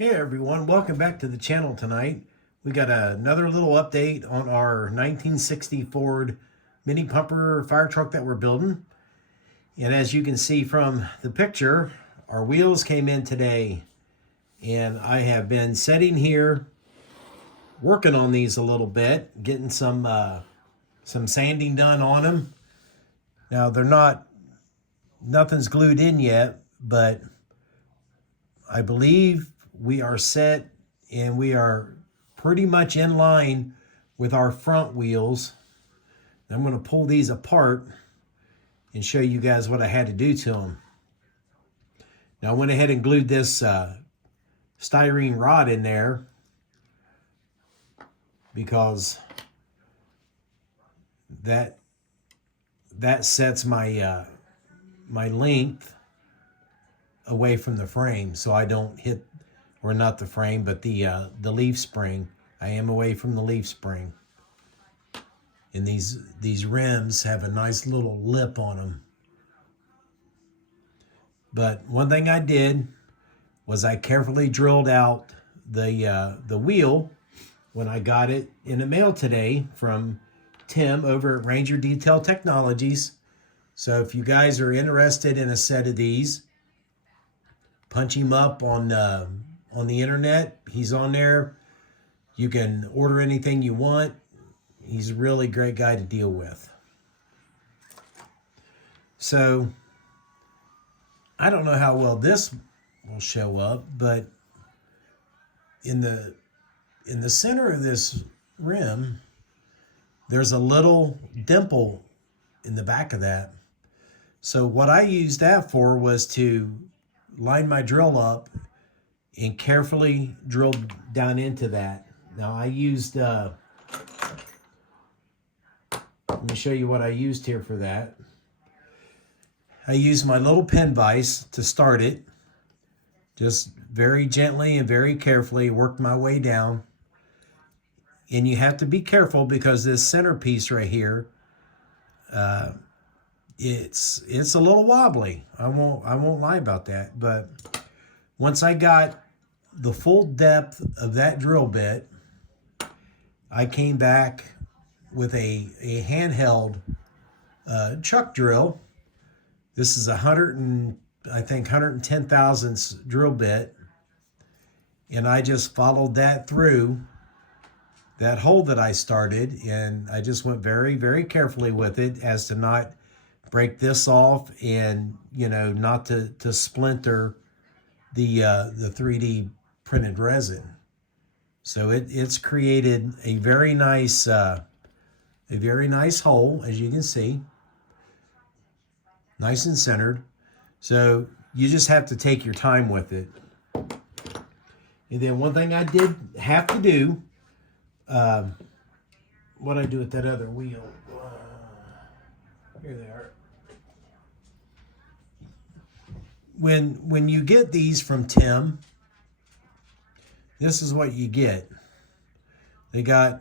Hey everyone, welcome back to the channel tonight. We got another little update on our 1960 Ford mini pumper fire truck that we're building. And as you can see from the picture, our wheels came in today. And I have been sitting here working on these a little bit, getting some sanding done on them. Now nothing's glued in yet, but I believe we are set and we are pretty much in line with our front wheels. I'm going to pull these apart and show you guys what I had to do to them. Now I went ahead and glued this styrene rod in there because that sets my my length away from the frame, so I don't hit, or not the frame, but the leaf spring. I am away from the leaf spring. And these rims have a nice little lip on them. But one thing I did was I carefully drilled out the wheel when I got it in the mail today from Tim over at Ranger Detail Technologies. So if you guys are interested in a set of these, punch him up on the internet. He's on there. You can order anything you want. He's a really great guy to deal with. So I don't know how well this will show up, but in the center of this rim, there's a little dimple in the back of that. So what I used that for was to line my drill up and carefully drill down into that. Now I used, let me show you what I used here for that. I used my little pin vise to start it. Just very gently and very carefully worked my way down. And you have to be careful because this centerpiece right here, it's a little wobbly. I won't lie about that. But once I got the full depth of that drill bit, I came back with a handheld chuck drill. This is 110 thousandths drill bit, and I just followed that through that hole that I started, and I just went very, very carefully with it as to not break this off and, you know, not to splinter the 3D printed resin. So it's created a very nice hole, as you can see, nice and centered. So you just have to take your time with it. And then one thing I did have to do, what I do with that other wheel, here they are. When you get these from Tim, this is what you get. They got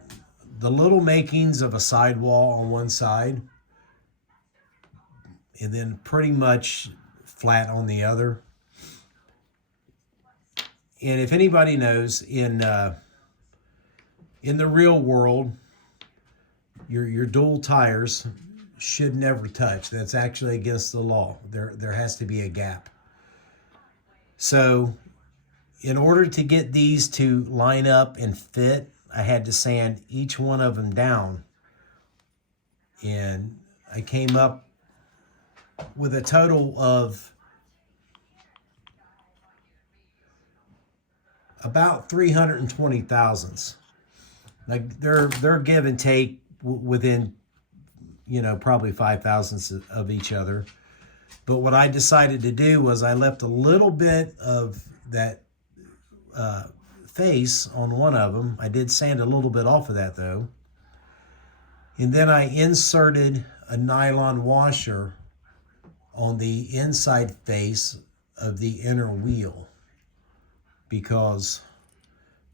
the little makings of a sidewall on one side, and then pretty much flat on the other. And if anybody knows, in the real world, your dual tires should never touch. That's actually against the law. There has to be a gap. So in order to get these to line up and fit, I had to sand each one of them down. And I came up with a total of about 320 thousandths. Like they're give and take within, you know, probably 5 thousandths of each other. But what I decided to do was I left a little bit of that face on one of them. I did sand a little bit off of that though. And then I inserted a nylon washer on the inside face of the inner wheel, because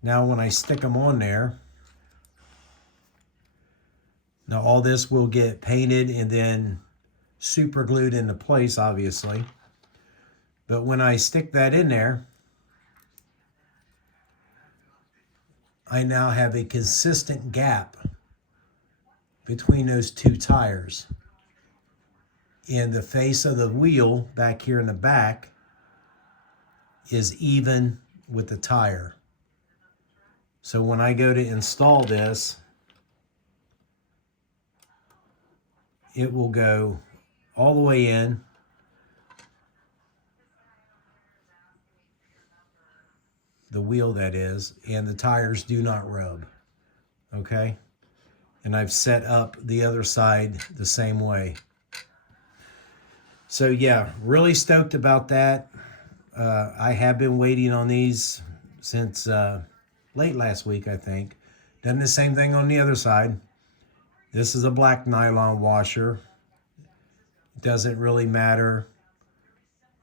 now when I stick them on there, now all this will get painted and then super glued into place, obviously. But when I stick that in there, I now have a consistent gap between those two tires. And the face of the wheel back here in the back is even with the tire. So when I go to install this, it will go all the way in. The wheel, that is, and the tires do not rub. Okay? And I've set up the other side the same way. So yeah, really stoked about that. I have been waiting on these since late last week, I think. Done the same thing on the other side. This is a black nylon washer. Doesn't really matter.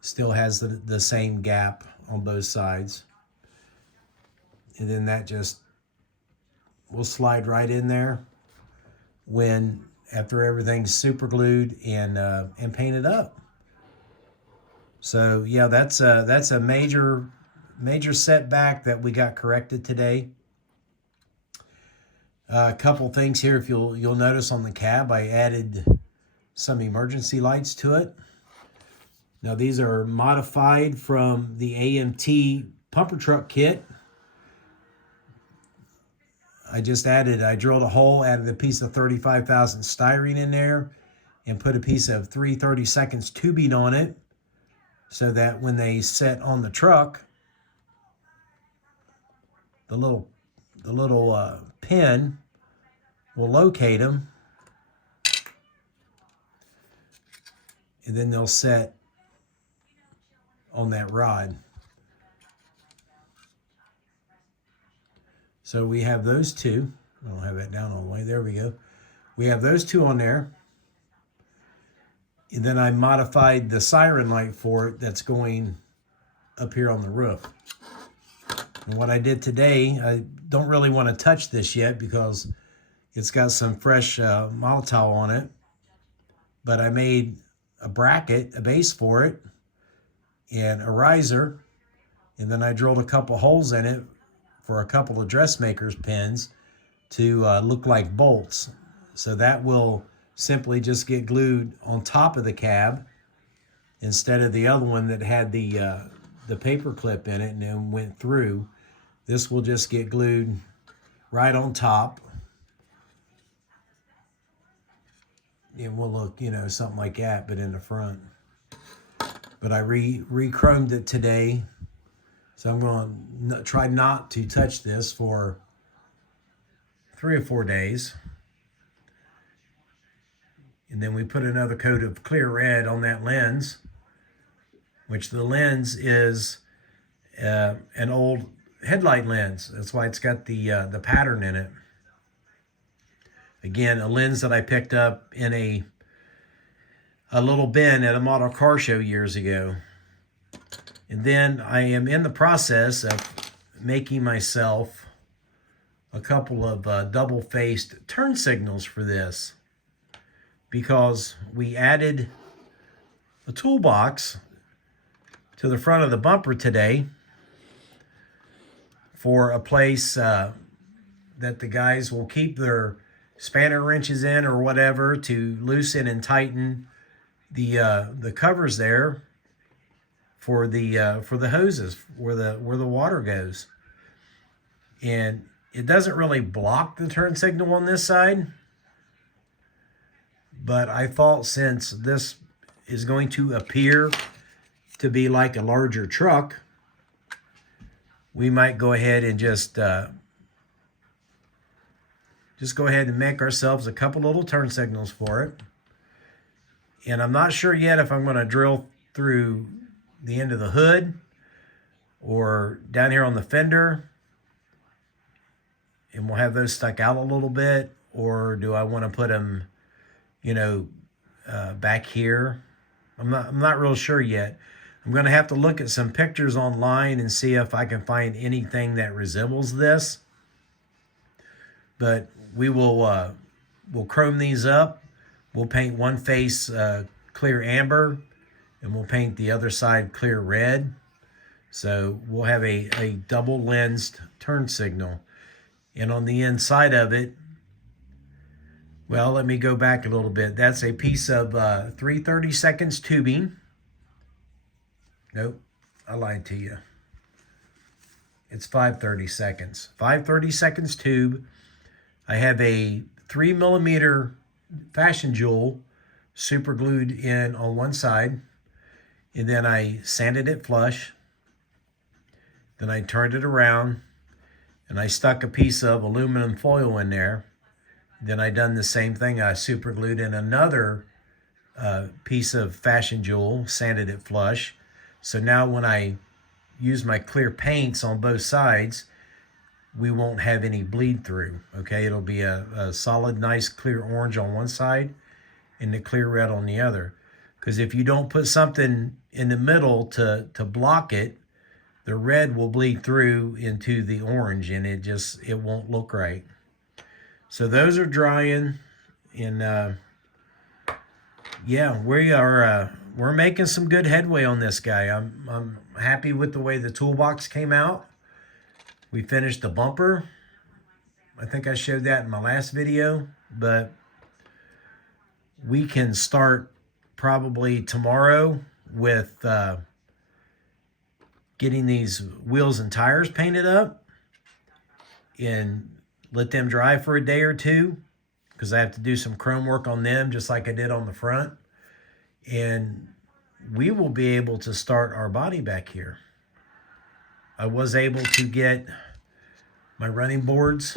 Still has the same gap on both sides. And then that just will slide right in there when after everything's super glued and painted up. So yeah, that's a major setback that we got corrected today. A couple things here, if you'll notice on the cab, I added some emergency lights to it. Now these are modified from the AMT pumper truck kit. I drilled a hole, added a piece of 35,000 styrene in there, and put a piece of 3/32 tubing on it, so that when they set on the truck, the little pin will locate them, and then they'll set on that rod. So we have those two. I don't have that down all the way. There we go. We have those two on there. And then I modified the siren light for it that's going up here on the roof. And what I did today, I don't really want to touch this yet because it's got some fresh Molotov on it. But I made a bracket, a base for it, and a riser. And then I drilled a couple holes in it for a couple of dressmakers pins to look like bolts. So that will simply just get glued on top of the cab instead of the other one that had the paper clip in it and then went through. This will just get glued right on top. It will look, something like that, but in the front. But I re-chromed it today. So I'm going to try not to touch this for 3 or 4 days. And then we put another coat of clear red on that lens, which the lens is an old headlight lens. That's why it's got the pattern in it. Again, a lens that I picked up in a little bin at a model car show years ago. And then I am in the process of making myself a couple of double-faced turn signals for this, because we added a toolbox to the front of the bumper today for a place that the guys will keep their spanner wrenches in or whatever to loosen and tighten the covers there for the hoses where the water goes. And it doesn't really block the turn signal on this side, but I thought since this is going to appear to be like a larger truck, we might go ahead and just go ahead and make ourselves a couple little turn signals for it. And I'm not sure yet if I'm going to drill through the end of the hood or down here on the fender, and we'll have those stuck out a little bit, or do I want to put them, back here? I'm not real sure yet. I'm going to have to look at some pictures online and see if I can find anything that resembles this. But we'll chrome these up. We'll paint one face clear amber, and we'll paint the other side clear red. So we'll have a double lensed turn signal. And on the inside of it, well, let me go back a little bit. That's a piece of 3/32 tubing. Nope, I lied to you. It's 5/32. 5/32 tube. I have a 3mm fashion jewel super glued in on one side, and then I sanded it flush. Then I turned it around and I stuck a piece of aluminum foil in there. Then I done the same thing. I super glued in another piece of fashion jewel, sanded it flush. So now when I use my clear paints on both sides, we won't have any bleed through. Okay, it'll be a solid, nice, clear orange on one side and the clear red on the other. Because if you don't put something in the middle to block it, the red will bleed through into the orange and it won't look right. So those are drying, and yeah, we're making some good headway on this guy. I'm happy with the way the toolbox came out. We finished the bumper. I think I showed that in my last video, but we can start probably tomorrow with getting these wheels and tires painted up and let them dry for a day or two, because I have to do some chrome work on them just like I did on the front. And we will be able to start our body back here. I was able to get my running boards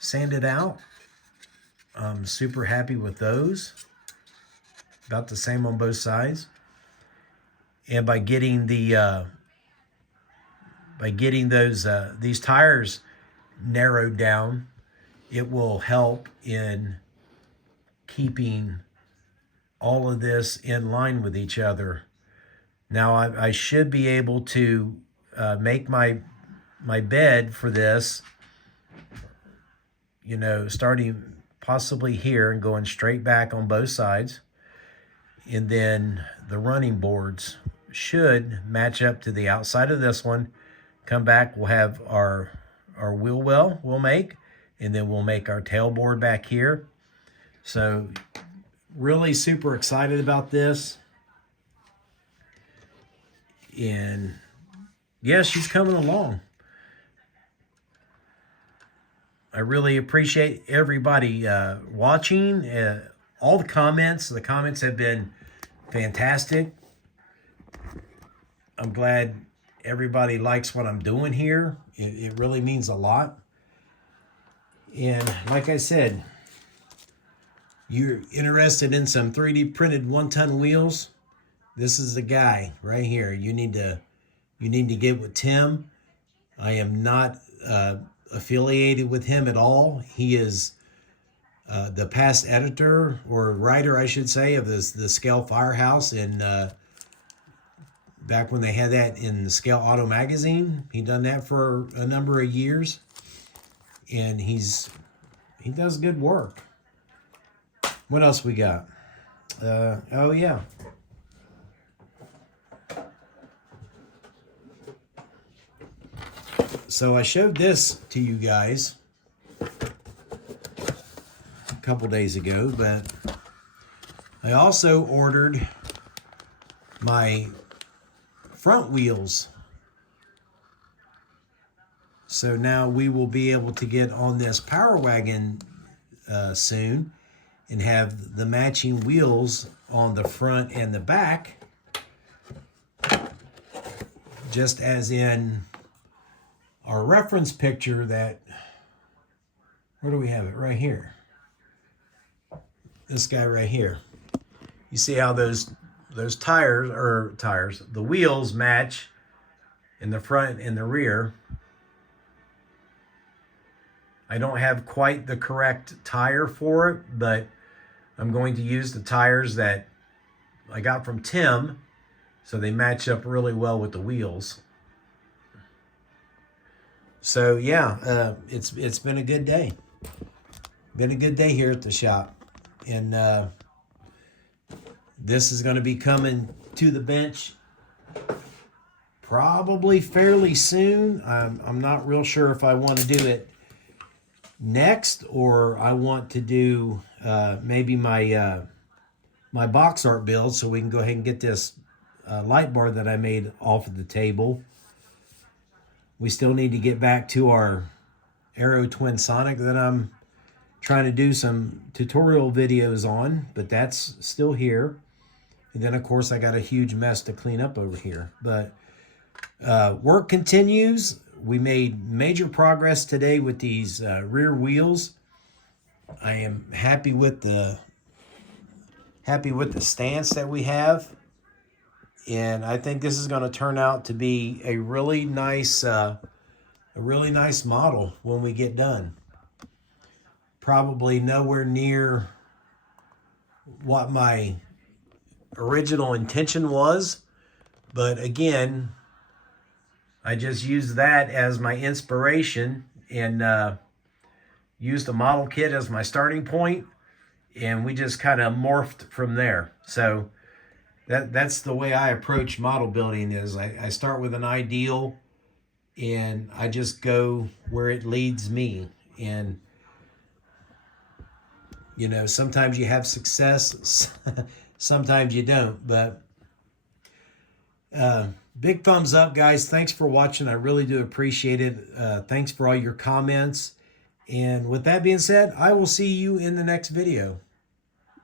sanded out. I'm super happy with those. About the same on both sides. And by getting these tires narrowed down, it will help in keeping all of this in line with each other. Now I should be able to make my bed for this, you know, starting possibly here and going straight back on both sides. And then the running boards should match up to the outside of this one. Come back, we'll have our wheel well we'll make, and then we'll make our tailboard back here. So really super excited about this. And yeah, she's coming along. I really appreciate everybody watching. All the comments. The comments have been fantastic. I'm glad everybody likes what I'm doing here. It really means a lot. And like I said, you're interested in some 3D printed 1-ton wheels, this is the guy right here. You need to get with Tim. I am not affiliated with him at all. He is the past editor or writer, I should say, of the Scale Firehouse, and back when they had that in the Scale Auto magazine. He done that for a number of years, and he does good work. What else we got? Oh yeah. So I showed this to you guys a couple days ago, but I also ordered my front wheels. So now we will be able to get on this Power Wagon soon and have the matching wheels on the front and the back, just as in our reference picture that, where do we have it? Right here. This guy right here. You see how those tires, the wheels match in the front and the rear. I don't have quite the correct tire for it, but I'm going to use the tires that I got from Tim, so they match up really well with the wheels. So yeah, it's been a good day. Been a good day here at the shop, and this is going to be coming to the bench probably fairly soon. I'm not real sure if I want to do it next, or I want to do maybe my my box art build, so we can go ahead and get this light bar that I made off of the table. We still need to get back to our Aero Twin Sonic that I'm trying to do some tutorial videos on, but that's still here. And then, of course, I got a huge mess to clean up over here. But work continues. We made major progress today with these rear wheels. I am happy with the stance that we have, and I think this is going to turn out to be a really nice model when we get done. Probably nowhere near what my original intention was, but again, I just used that as my inspiration and used the model kit as my starting point, and we just kind of morphed from there. So that's the way I approach model building. Is I start with an ideal and I just go where it leads me. And you know, sometimes you have success, sometimes you don't. But big thumbs up, guys. Thanks for watching. I really do appreciate it. Thanks for all your comments. And with that being said, I will see you in the next video.